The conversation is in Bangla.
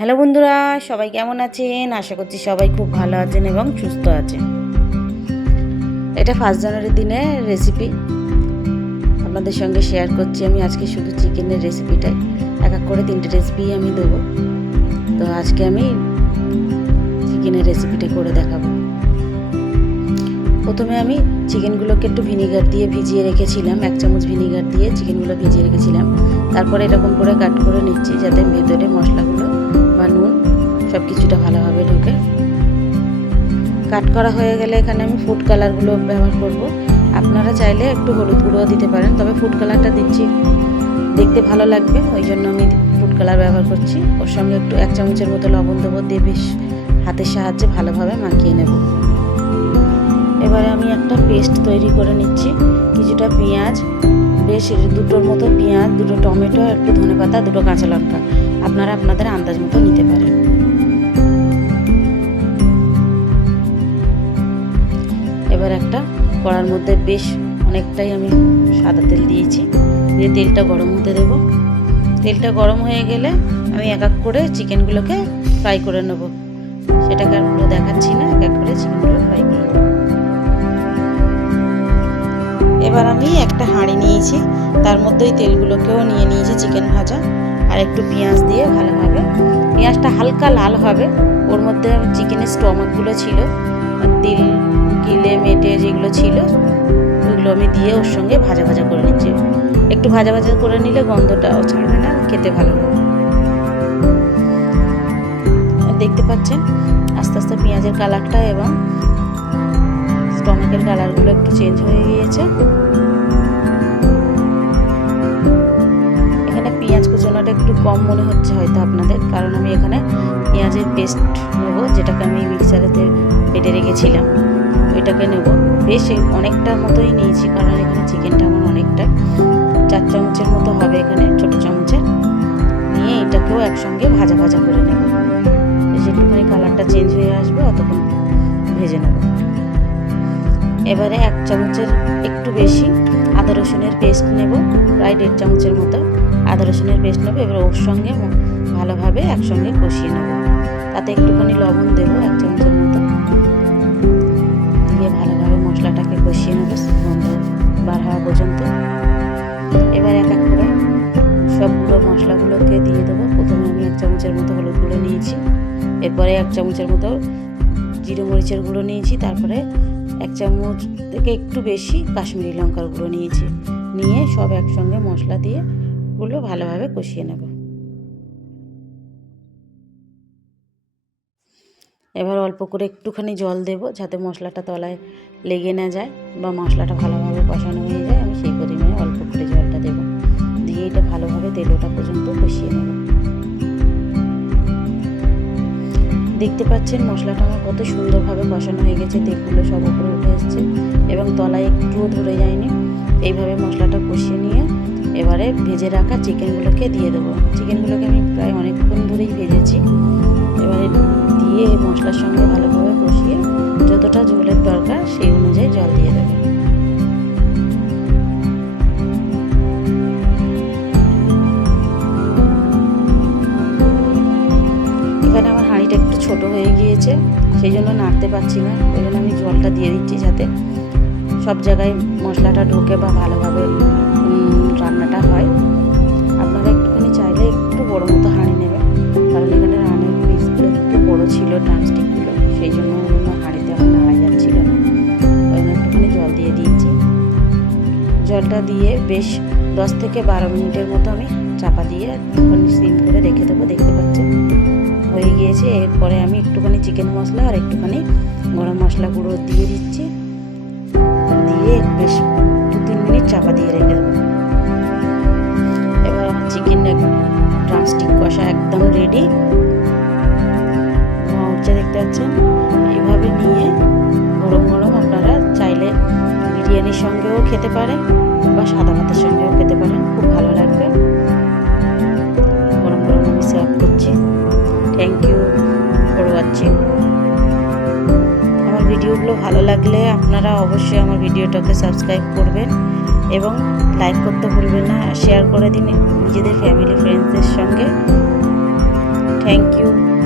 হ্যালো বন্ধুরা, সবাই কেমন আছেন? আশা করছি সবাই খুব ভালো আছেন এবং সুস্থ আছেন। এটা 1 জানুয়ারির দিনের রেসিপি আপনাদের সঙ্গে শেয়ার করছি। আমি আজকে শুধু চিকেনের রেসিপিটাই, এক এক করে 3টে রেসিপি আমি দেবো। তো আজকে আমি চিকেনের রেসিপিটা করে দেখাবো। প্রথমে আমি চিকেনগুলোকে একটু ভিনিগার দিয়ে ভিজিয়ে রেখেছিলাম, 1 চামচ ভিনিগার দিয়ে চিকেনগুলো ভিজিয়ে রেখেছিলাম। তারপরে এরকম করে কাট করে নিচ্ছি যাতে ভেতরে মশলাগুলো বা নুন সব কিছুটা ভালোভাবে ঢোকে। কাট করা হয়ে গেলে এখানে আমি ফুড কালারগুলো ব্যবহার করব। আপনারা চাইলে একটু হলুদ গুঁড়োও দিতে পারেন, তবে ফুড কালারটা দিচ্ছি দেখতে ভালো লাগবে, ওই জন্য আমি ফুড কালার ব্যবহার করছি। ওর সঙ্গে একটু 1 চামচের মতো লবণ দেবো, দিয়ে বেশ হাতের সাহায্যে ভালোভাবে মাখিয়ে নেব। এবারে আমি একটা পেস্ট তৈরি করে নিচ্ছি। কিছুটা পেঁয়াজ, বেশ 2টোর মতো পেঁয়াজ, 2টো টমেটো, একটু ধনেপাতা, 2টো কাঁচা লঙ্কা, আপনারা আপনাদের আন্দাজ মতো নিতে পারেন। এবার একটা কড়ার মধ্যে বেশ অনেকটাই আমি সাদা তেল দিয়েছি, দিয়ে তেলটা গরম হতে দেব। তেলটা গরম হয়ে গেলে আমি এক এক করে চিকেনগুলোকে ফ্রাই করে নেব। সেটাকে আর পুরো দেখাচ্ছি না, এক এক করে চিকেনগুলো ফ্রাই করে নেব। এবার আমি একটা হাঁড়ি নিয়েছি, তার মধ্যে ওই তেলগুলোকেও নিয়ে নিয়েছি চিকেন ভাজা, আর একটু পেঁয়াজ দিয়ে ভালোভাবে, পেঁয়াজটা হালকা লাল হবে। ওর মধ্যে চিকেনের স্টমাকগুলো ছিল, তিল কিলে মেটে যেগুলো ছিল ওইগুলো আমি দিয়ে ওর সঙ্গে ভাজা ভাজা করে নিচ্ছি। একটু ভাজা ভাজা করে নিলে গন্ধটাও ছাড়বে না, খেতে ভালো হবে। দেখতে পাচ্ছেন আস্তে আস্তে পেঁয়াজের কালারটা এবং স্টমাকের কালারগুলো একটু চেঞ্জ হয়ে গিয়েছে। এখানে পেঁয়াজ কুচোনোটা একটু কম মনে হচ্ছে হয়তো আপনাদের, কারণ আমি এখানে পেঁয়াজের পেস্ট নেব, যেটাকে আমি মিক্সারেতে বেটে রেখেছিলাম, ওইটাকে নেব। বেশ অনেকটা মতোই নিয়েছি, কারণ এখানে চিকেনটা আমার অনেকটা, 4 চামচের মতো হবে এখানে, ছোটো চামচের নিয়ে এটাকেও একসঙ্গে ভাজা ভাজা করে নেব। বেশ একটুখানি কালারটা চেঞ্জ হয়ে আসবে, অতক্ষণ ভেজে নেব। এবারে 1 চামচের একটু বেশি আদা রসুনের পেস্ট নেব, প্রায় 1.5 চামচের মতো আদা রসুনের পেস্ট নেব। এবার ওর সঙ্গে ভালোভাবে একসঙ্গে কষিয়ে নেব। তাতে একটুখানি লবণ দেবো 1 চামচের মতো, দিয়ে ভালোভাবে মশলাটাকে কষিয়ে নেব গন্ধ বার হওয়া পর্যন্ত। এবার এক এক করে সবগুলো মশলাগুলোকে দিয়ে দেবো। প্রথমে আমি 1 চামচের মতো হলুদ গুঁড়ো নিয়েছি, এরপরে 1 চামচের মতো জিরে মরিচের গুঁড়ো নিয়েছি, তারপরে 1 চামচ থেকে একটু বেশি কাশ্মীরি লঙ্কার গুঁড়ো নিয়েছি, নিয়ে সব একসঙ্গে মশলা দিয়ে গুলো ভালোভাবে কষিয়ে নেব। এবার অল্প করে একটুখানি জল দেব, যাতে মশলাটা তলায় লেগে না যায় বা মশলাটা ভালোভাবে কষানো হয়ে যায়। আমি সেই পরিমাণে অল্প করে জলটা দেব, দিয়ে এটা ভালোভাবে তেলোটা পর্যন্ত কষিয়ে নেব। দেখতে পাচ্ছেন মশলাটা আমার কত সুন্দরভাবে কষানো হয়ে গেছে, তেলগুলো সব উপরে উঠে এসছে এবং তলায় একটুও ধরে যায়নি। এইভাবে মশলাটা কষিয়ে নিয়ে এবারে ভেজে রাখা চিকেনগুলোকে দিয়ে দেবো। চিকেনগুলোকে আমি প্রায় অনেকক্ষণ ধরেই ভেজেছি। এবারে দিয়ে মশলার সঙ্গে ভালোভাবে কষিয়ে যতটা ঝোলের দরকার সেই অনুযায়ী জল দিয়ে দেবো। এখানে আমার হাঁড়িটা একটু ছোট হয়ে গিয়েছে, সেই জন্য নাড়তে পারছি না, ওই জন্য আমি জলটা দিয়ে দিচ্ছি যাতে সব জায়গায় মশলাটা ঢোকে বা ভালোভাবে রান্নাটা হয়। আপনারা একটুখানি চাইলে একটু বড় মতো হাঁড়ি নেবেন, কারণ এখানে রান্নার পিসগুলো একটু বড়ো ছিল, ড্রামস্টিকগুলো, সেই জন্য হাঁড়িতে আমার নাড়া যাচ্ছিল না, ওই জন্য একটুখানি জল দিয়ে দিয়েছি। জলটা দিয়ে বেশ 10 থেকে 12 মিনিটের মতো আমি চাপা দিয়ে একটুখানি সিম করে রেখে দেবো। দেখতে পাচ্ছেন হয়ে গিয়েছে। এরপরে আমি একটুখানি চিকেন মশলা আর একটুখানি গরম মশলা গুঁড়ো দিয়ে দিচ্ছি, দিয়ে বেশ 2-3 মিনিট চাপা দিয়ে রেখে দেবো। এবার আমার চিকেন ড্রামস্টিক কষা একদম রেডি হচ্ছে, দেখতে পাচ্ছেন। এইভাবে নিয়ে গরম গরম আপনারা চাইলে বিরিয়ানির সঙ্গেও খেতে পারেন বা সাদা ভাতের সঙ্গেও খেতে পারেন, খুব ভালো লাগবে। গরম গরম আমি সার্ভ করছি। Thank you for watching. আমার ভিডিওগুলো ভালো লাগলে আপনারা অবশ্যই আমার ভিডিওটাকে সাবস্ক্রাইব করবেন এবং লাইক করতে ভুলবেন না, শেয়ার করে দিন নিজেদের ফ্যামিলি ফ্রেন্ডসদের সঙ্গে। Thank you.